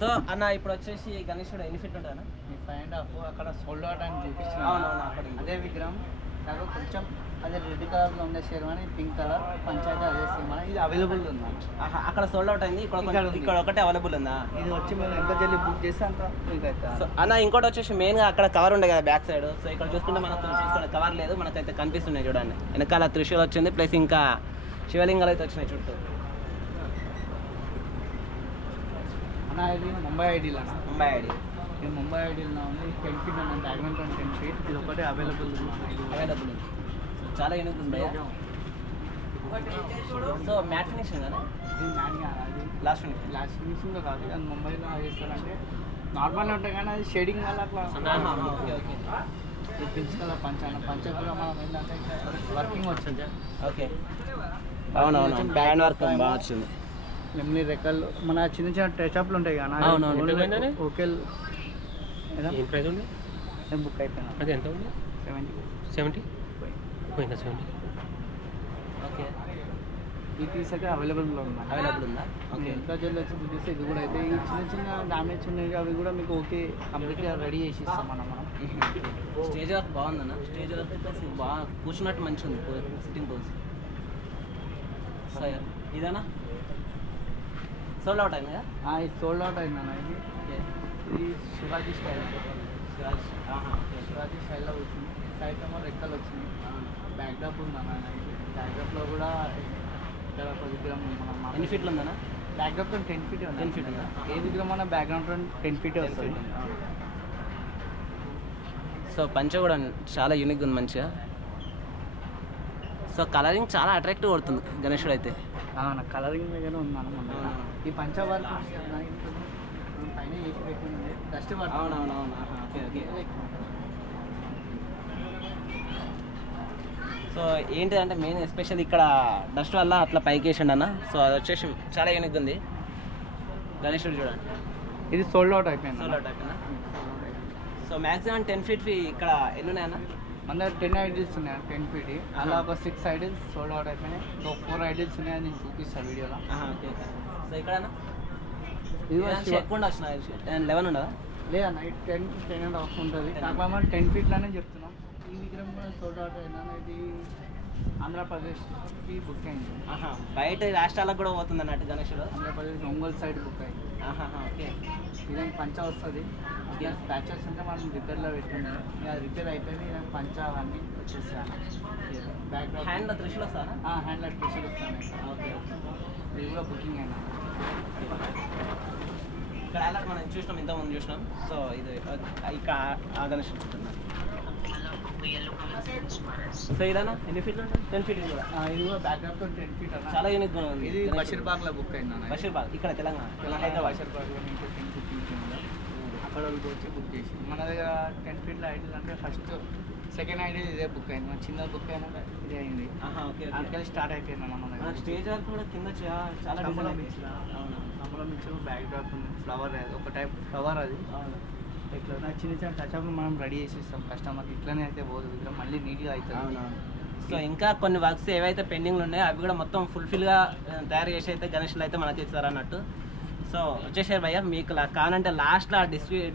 So అన్న ఇప్పుడు వచ్చేసి గణేశుడు ఎన్ని ఫీట్ ఉంటాను 5.5 అక్కడ సోల్డ్ అవుట్ అని చూపిస్తున్నాను. అవునవును అక్కడ అదే విగ్రహం నాకు కొంచెం అదే రెడ్ కలర్లో ఉండే షేర్వాణి పింక్ కలర్ పంచాయతీ అదే సేమ్ ఇది అవైలబుల్ ఉందా? అక్కడ సోల్డ్ అవుట్ అయింది, ఇక్కడ ఒకటే అవైలబుల్ ఉందా? ఇది వచ్చి మేము ఎంత జల్దీ బుక్ చేస్తే అంత సో అన్న ఇంకోటి వచ్చేసి మెయిన్గా అక్కడ కవర్ ఉండే కదా బ్యాక్ సైడ్. సో ఇక్కడ చూసుకుంటే మనకు చూసుకుంటే కవర్ లేదు, మనకైతే కనిపిస్తున్నాయి చూడండి. వెనకాల త్రిశూల్ వచ్చింది, ప్లస్ ఇంకా శివలింగాలు అయితే వచ్చినాయి చుట్టూ. అన్న ఇది ముంబై ఐడీలో ఐడి ఇది ముంబై ఐడీలో ఉంది. 10 feet అన్న డయాగ్రామ్ 10 feet ఇది ఒకటే అవైలబుల్ ఉంది. చాలా యూనిక్ ఉంది. సో మ్యాట్ ఫినిషింగ్ కదా ఇది మ్యాట్ కాదు, అది లాస్ట్ ఫినిషింగ్లో కాదు. అది ముంబైలో చేస్తారంటే నార్మల్గా ఉంటాయి కానీ అది షేడింగ్ వల్ల అట్లా. ఓకే ఓకే ఇది పింక్ కలర్ పంచ కూడా మనం ఏంటంటే వర్కింగ్ వచ్చింది. ఓకే అవునవును బ్యాండ్ వర్క్ బాగా వచ్చింది. నెమ్లీ రెక్కలు మన చిన్న చిన్న టచ్అప్లు ఉంటాయి కానీ ఓకే బుక్ అయిపోయినా. అది ఎంత ఉంది? 70 పోయిందా? 70 ఓకే ఈ పీస్ అయితే అవైలబుల్ ఉందా? ఓకే ఎంత జల్ది వచ్చి బుక్ చేస్తే ఇది కూడా అయితే ఈ చిన్న చిన్న డామేజ్ ఉన్నాయి అవి కూడా మీకు ఓకే కంప్లీట్గా రెడీ చేసి ఇస్తాం మనం. స్టేజ్ వర్క్ బాగుందన్న, స్టేజ్ వర్క్ బాగా కూర్చున్నట్టు మంచిగా ఉంది సిట్టింగ్ పోజ్. ఇదేనా సోల్డ్ అవుట్ అయింది కదా? ఇది సోల్డ్ అవుట్ అయిందన్న. ఇది శివాజీ స్టైల్, శివాజీ స్టైల్లో వచ్చింది. సైడ్ ఏమో రెక్కలు వచ్చింది. బ్యాక్డ్రాప్ ఉందన్న. బ్యాక్డ్రాప్లో కూడా ఇక్కడ ఒక విగ్రహం మనం ఎన్ని ఫీట్లు ఉందన్న? బ్యాక్డ్రాప్ 10 feet ఉంది. 10 feet ఉందా? ఏ విగ్రహం అన్న బ్యాక్గ్రౌండ్ 10 feet వస్తుంది. సో పంచ కూడా చాలా యూనిక్ ఉంది మంచిగా. సో కలరింగ్ చాలా అట్రాక్టివ్ పడుతుంది గణేశుడు అయితే. కలరింగ్ దగ్గర ఉందన్న. ఈ పంచవర్క్ పైన చేసి పెట్టింది డస్ట్ వర్క్. అవునవునవును ఓకే ఓకే. సో ఏంటిదంటే మెయిన్ ఎస్పెషల్ ఇక్కడ డస్ట్ వల్ల అట్లా పైకి వేసిండు అన్న. సో అది వచ్చేసి చాలా యూనిక్ ఉంది గణేశుడు చూడండి. ఇది సోల్డ్ అవుట్ అయిపోయింది. సోల్డ్ అవుట్ అయిపోయిందా? సో మ్యాక్సిమం 10 feet ఇక్కడ ఎన్ని ఉన్నాయన్న? మన దగ్గర 10 ఐడీస్ ఉన్నాయి 10 feet. అలా ఒక 6 ఐడీస్ సోల్డ్ అవుట్ అయిపోయినాయి. 4 ఐడీస్ ఉన్నాయి, నేను చూపిస్తాను వీడియోలో. ఓకే సో ఇక్కడనా ఇది ఎక్కువ వచ్చిన 11 ఉండదా? లేదన్న ఇది 10.5 ఉంటుంది. కాకపోతే 10 feetలోనే చెప్తున్నాం. ఈ విగ్రహం కూడా సోల్డ్ అవుట్ అయినా. ఇది ఆంధ్రప్రదేశ్కి బుక్ అయింది. బయట రాష్ట్రాలకు కూడా పోతుంది అన్నట్టు గణేశుడు. ఆంధ్రప్రదేశ్ ఒంగోలు సైడ్ బుక్ అయింది. ఓకే ఇదానికి పంచ వస్తుంది. స్పాచెస్ ఉంటే మనం రిపేర్లో పెట్టింది. అది రిపేర్ అయిపోయింది. ఇదానికి పంచ అవన్నీ వచ్చేసాను. బ్యాక్ హ్యాండ్లో త్రిశూల్ వస్తానా? హ్యాండ్లో త్రిశూల్ వస్తాను. ఓకే ఇది కూడా బుకింగ్ అయినా. ఇక్కడ అలా మనం చూసినాం, ఇంతకుముందు చూసినాం. సో ఇది ఇక్కడ ఆ గణేశుడు సో ఇదేనా ఎన్ని ఫీట్లు ఉంటుంది? 10 feet కూడా. ఇది కూడా బ్యాక్గ్రౌండ్ 10 feet అన్న. చాలా యూనిక్ ఉంది. ఇది బషీర్బాగ్లో బుక్ అయింది అన్న. బషీర్బాగ్ ఇక్కడ తెలంగాణ హైదరాబాద్. బషీర్బాగ్లో మీకు 10-15 అక్కడ వాళ్ళకి వచ్చి బుక్ చేసి మన దగ్గర 10 feet ఐడీలు అంటే ఫస్ట్ సెకండ్ ఐడీ ఇదే బుక్ అయింది. మన చిన్న బుక్ అయినాక ఇదే అయింది. ఓకే అందుకని స్టార్ట్ అయిపోయింది మన దగ్గర. స్టేజ్ వరకు కూడా కింద చాలా సంబరం నుంచి బ్యాక్ డ్రాప్ ఉంది. ఫ్లవర్ ఒక టైప్ ఫ్లవర్ అది. ఇట్లా చిన్న చిన్న టచ్అప్లు మనం రెడీ చేసి ఇస్తాం కస్టమర్కి. ఇట్లనే అయితే పోదు విగ్రహం మళ్ళీ నీట్గా అవుతుంది. సో ఇంకా కొన్ని వర్క్స్ ఏవైతే పెండింగ్లు ఉన్నాయో అవి కూడా మొత్తం ఫుల్ఫిల్గా తయారు చేసి అయితే గణేష్లు అయితే మనకి ఇస్తారన్నట్టు. సో వచ్చేసారు భయ్య, మీకు కావాలంటే లాస్ట్లో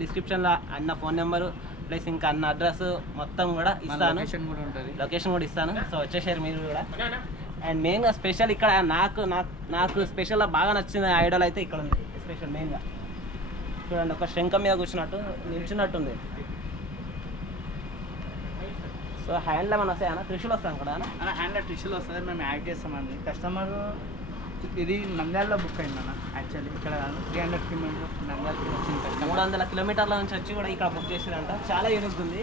డిస్క్రిప్షన్లో అన్న ఫోన్ నెంబరు ప్లస్ ఇంకా అన్న అడ్రస్ మొత్తం కూడా ఇస్తాను, లొకేషన్ కూడా ఇస్తాను. సో వచ్చేసారు మీరు కూడా. అండ్ మెయిన్గా స్పెషల్ ఇక్కడ నాకు స్పెషల్గా బాగా నచ్చిన ఐడల్ అయితే ఇక్కడ ఉంది. స్పెషల్ మెయిన్గా చూడండి, ఒక శంఖం మీద కూర్చున్నట్టు నిల్చున్నట్టుంది. సో హ్యాండ్లో మనం వస్తాయి అన్న త్రిశూల్ వస్తాం కదా అన్న? హ్యాండ్లో త్రిశూల్ వస్తుంది, మేము యాడ్ చేస్తామండి. కస్టమర్ ఇది నంద్యాలలో బుక్ అయింది అన్న. యాక్చువల్లీ ఇక్కడ 300 kilometers నంద్యాల 300 kilometers నుంచి వచ్చి కూడా ఇక్కడ బుక్ చేసారంట. చాలా యూనిక్ ఉంది.